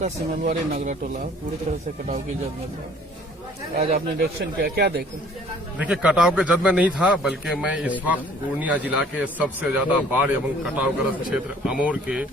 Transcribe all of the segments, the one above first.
का सिमलवाड़ी नगरा टोला पूरी तरह से कटाव की जद में था। आज आपने निरीक्षण किया, क्या देखा? देखिए, कटाव के जद में नहीं था, बल्कि मैं इस वक्त पूर्णिया जिला के सबसे ज्यादा बाढ़ एवं कटावग्रस्त क्षेत्र अमोर के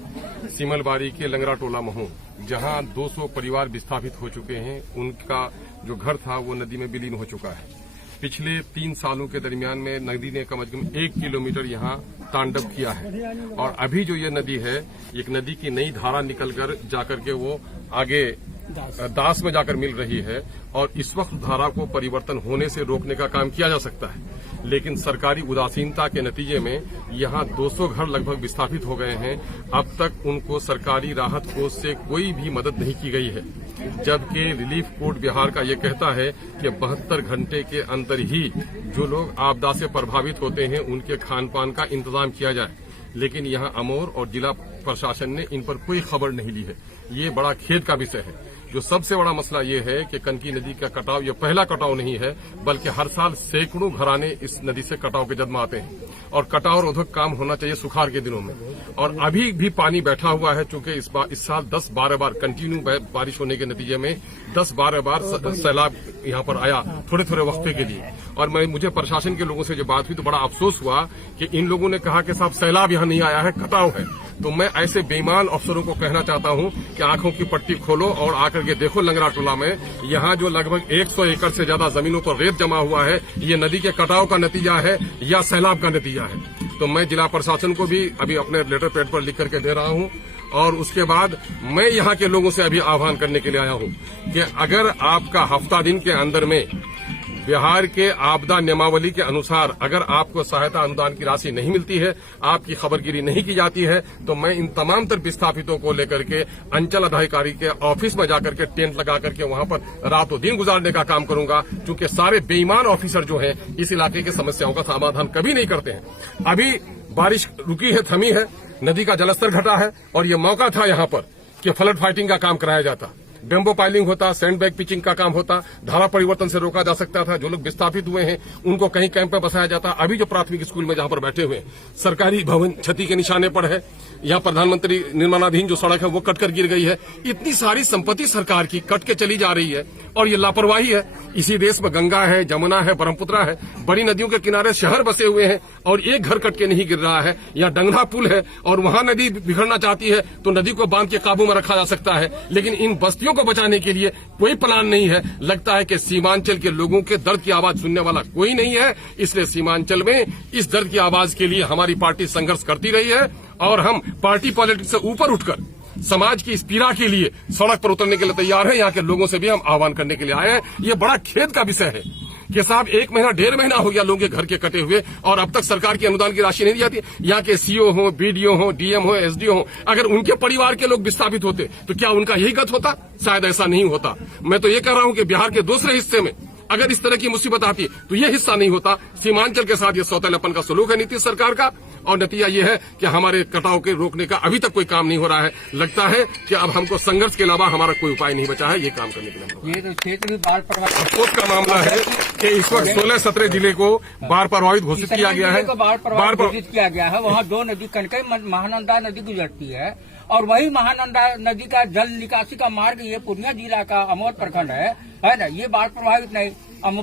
सिमलवाड़ी के लंगरा टोला में हूँ, जहाँ 200 परिवार विस्थापित हो चुके हैं। उनका जो घर था वो नदी में विलीन हो चुका है। पिछले 3 सालों के दरमियान में नदी ने कम से कम 1 किलोमीटर यहाँ तांडव किया है, और अभी जो ये नदी है, एक नदी की नई धारा निकलकर जाकर के वो आगे दास में जाकर मिल रही है, और इस वक्त धारा को परिवर्तन होने से रोकने का काम किया जा सकता है। लेकिन सरकारी उदासीनता के नतीजे में यहाँ 200 घर लगभग विस्थापित हो गए हैं। अब तक उनको सरकारी राहत कोष से कोई भी मदद नहीं की गई है, जबकि रिलीफ कोर्ट बिहार का ये कहता है कि 72 घंटे के अंदर ही जो लोग आपदा से प्रभावित होते हैं उनके खान पान का इंतजाम किया जाए। लेकिन यहाँ अमोर और जिला प्रशासन ने इन पर कोई खबर नहीं ली है। ये बड़ा खेद का विषय है। जो सबसे बड़ा मसला ये है कि कनकी नदी का कटाव ये पहला कटाव नहीं है, बल्कि हर साल सैकड़ों घराने इस नदी से कटाव के जद में आते हैं, और कटाव रोधक काम होना चाहिए सुखाड़ के दिनों में। और अभी भी पानी बैठा हुआ है, चूंकि इस साल 10-12 बार कंटिन्यू बारिश होने के नतीजे में 10-12 बार सैलाब यहाँ पर आया थोड़े थोड़े वक्फे के लिए। और मुझे प्रशासन के लोगों से जो बात हुई तो बड़ा अफसोस हुआ कि इन लोगों ने कहा कि साहब सैलाब यहाँ नहीं आया है, कटाव है। तो मैं ऐसे बेईमान अफसरों को कहना चाहता हूँ कि आंखों की पट्टी खोलो और आकर के देखो लंगरा टोला में यहाँ जो लगभग 100 एकड़ से ज्यादा जमीनों पर रेत जमा हुआ है, ये नदी के कटाव का नतीजा है या सैलाब का नतीजा है। तो मैं जिला प्रशासन को भी अभी अपने लेटर पैड पर लिख करके दे रहा हूँ, और उसके बाद मैं यहाँ के लोगों से अभी आह्वान करने के लिए आया हूँ कि अगर आपका हफ्ता दिन के अंदर में बिहार के आपदा नियमावली के अनुसार अगर आपको सहायता अनुदान की राशि नहीं मिलती है, आपकी खबरगिरी नहीं की जाती है, तो मैं इन तमाम तर विस्थापितों को लेकर के अंचल अधिकारी के ऑफिस में जाकर के टेंट लगा करके वहां पर रातों दिन गुजारने का काम करूंगा, क्योंकि सारे बेईमान ऑफिसर जो हैं इस इलाके की समस्याओं का समाधान कभी नहीं करते हैं। अभी बारिश रुकी है, थमी है, नदी का जलस्तर घटा है, और ये मौका था यहाँ पर कि फ्लड फाइटिंग का काम कराया जाता, बेम्बो पाइलिंग होता, सैंडबैग पिचिंग का काम होता, धारा परिवर्तन से रोका जा सकता था। जो लोग विस्थापित हुए हैं उनको कहीं कैंप में बसाया जाता। अभी जो प्राथमिक स्कूल में जहां पर बैठे हुए सरकारी भवन क्षति के निशाने पर है, यहाँ प्रधानमंत्री निर्माणाधीन जो सड़क है वो कटकर गिर गई है। इतनी सारी संपत्ति सरकार की कट के चली जा रही है, और ये लापरवाही है। इसी देश में गंगा है, जमुना है, ब्रह्मपुत्रा है, बड़ी नदियों के किनारे शहर बसे हुए हैं, और एक घर कट के नहीं गिर रहा है। यहाँ डंगना पुल है और वहां नदी बिखरना चाहती है तो नदी को बांध के काबू में रखा जा सकता है, लेकिन इन बस्तियों को बचाने के लिए कोई प्लान नहीं है। लगता है कि सीमांचल के लोगों के दर्द की आवाज सुनने वाला कोई नहीं है। इसलिए सीमांचल में इस दर्द की आवाज के लिए हमारी पार्टी संघर्ष करती रही है, और हम पार्टी पॉलिटिक्स से ऊपर उठकर समाज की इस पीड़ा के लिए सड़क पर उतरने के लिए तैयार हैं। यहाँ के लोगों से भी हम आह्वान करने के लिए आए हैं। ये बड़ा खेद का विषय है कि साहब 1 महीना 1.5 महीना हो गया लोगों के घर के कटे हुए, और अब तक सरकार की अनुदान की राशि नहीं दी जाती। यहाँ के सीओ हो, बीडीओ हो, डीएम हो, एसडीओ हो, अगर उनके परिवार के लोग विस्थापित होते तो क्या उनका यही गत होता? शायद ऐसा नहीं होता। मैं तो ये कह रहा हूँ कि बिहार के दूसरे हिस्से में अगर इस तरह की मुसीबत आती तो ये हिस्सा नहीं होता। सीमांचल के साथ ये सौतेलापन का सलूक है नीतीश सरकार का, और नतीजा ये है कि हमारे कटाव के रोकने का अभी तक कोई काम नहीं हो रहा है। लगता है कि अब हमको संघर्ष के अलावा हमारा कोई उपाय नहीं बचा है ये काम करने के लिए। ये तो क्षेत्र में बाढ़ प्रभावित अफसोस का मामला है कि इस वक्त 16-17 जिले को बाढ़ प्रभावित घोषित किया गया है। बाढ़ प्रभावित घोषित किया गया है। वहाँ 2 नदी, कनकई महानंदा नदी गुजरती है, और वही महानंदा नदी का जल निकासी का मार्ग ये पूर्णिया जिला का अमोर प्रखंड है ना। ये बाढ़ प्रभावित नहीं।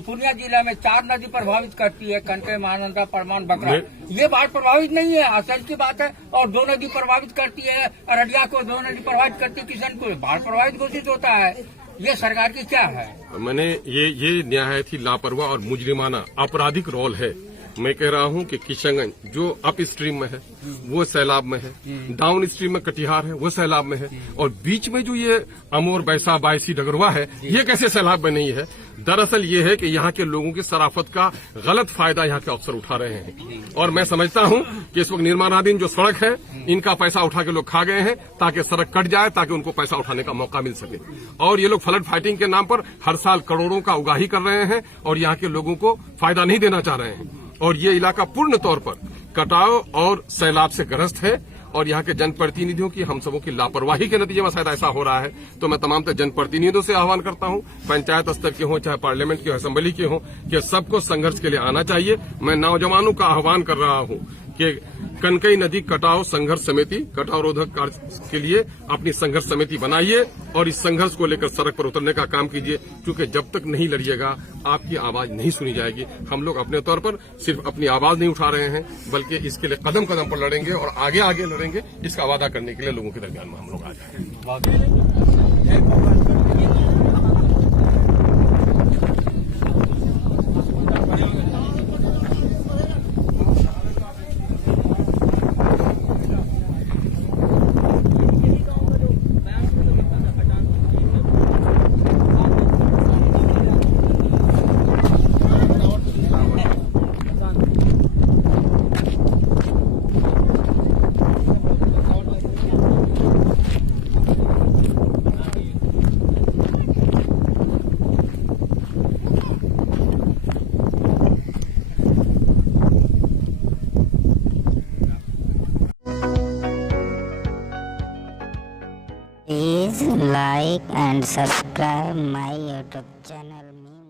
पूर्णिया जिला में 4 नदी प्रभावित करती है, कनकई, महानंदा, परमान, बकरा। ये बाढ़ प्रभावित नहीं है, असल की बात है। और 2 नदी प्रभावित करती है, अररिया को 2 नदी प्रभावित करती है, किशन को बाढ़ प्रभावित घोषित होता है। ये सरकार की क्या है? मैंने ये न्याय लापरवाह और मुजरिमाना आपराधिक रोल है। मैं कह रहा हूं कि किशनगंज जो अप स्ट्रीम में है वो सैलाब में है, डाउन स्ट्रीम में कटिहार है वो सैलाब में है, और बीच में जो ये अमोर, बैसा, बायसी, डगरवा है ये कैसे सैलाब में नहीं है? दरअसल ये है कि यहाँ के लोगों की शराफत का गलत फायदा यहाँ के अफसर उठा रहे हैं, और मैं समझता हूँ कि इस वक्त निर्माणाधीन जो सड़क है इनका पैसा उठा के लोग खा गए हैं ताकि सड़क कट जाए, ताकि उनको पैसा उठाने का मौका मिल सके। और ये लोग फ्लड फाइटिंग के नाम पर हर साल करोड़ों का उगाही कर रहे हैं और यहाँ के लोगों को फायदा नहीं देना चाह रहे हैं। और ये इलाका पूर्ण तौर पर कटाव और सैलाब से ग्रस्त है, और यहाँ के जनप्रतिनिधियों की, हम सबों की लापरवाही के नतीजे में शायद ऐसा हो रहा है। तो मैं तमाम जनप्रतिनिधियों से आह्वान करता हूँ, पंचायत स्तर के हों चाहे पार्लियामेंट के असेंबली के हों, कि सबको संघर्ष के लिए आना चाहिए। मैं नौजवानों का आह्वान कर रहा हूँ कि कनकई नदी कटाव संघर्ष समिति, कटाव रोधक कार्य के लिए अपनी संघर्ष समिति बनाइए और इस संघर्ष को लेकर सड़क पर उतरने का काम कीजिए, क्योंकि जब तक नहीं लड़िएगा आपकी आवाज नहीं सुनी जाएगी। हम लोग अपने तौर पर सिर्फ अपनी आवाज नहीं उठा रहे हैं, बल्कि इसके लिए कदम कदम पर लड़ेंगे और आगे आगे लड़ेंगे। इसका वादा करने के लिए लोगों के दरमियान में हम लोग आ जाएंगे। Please like and subscribe my YouTube channel.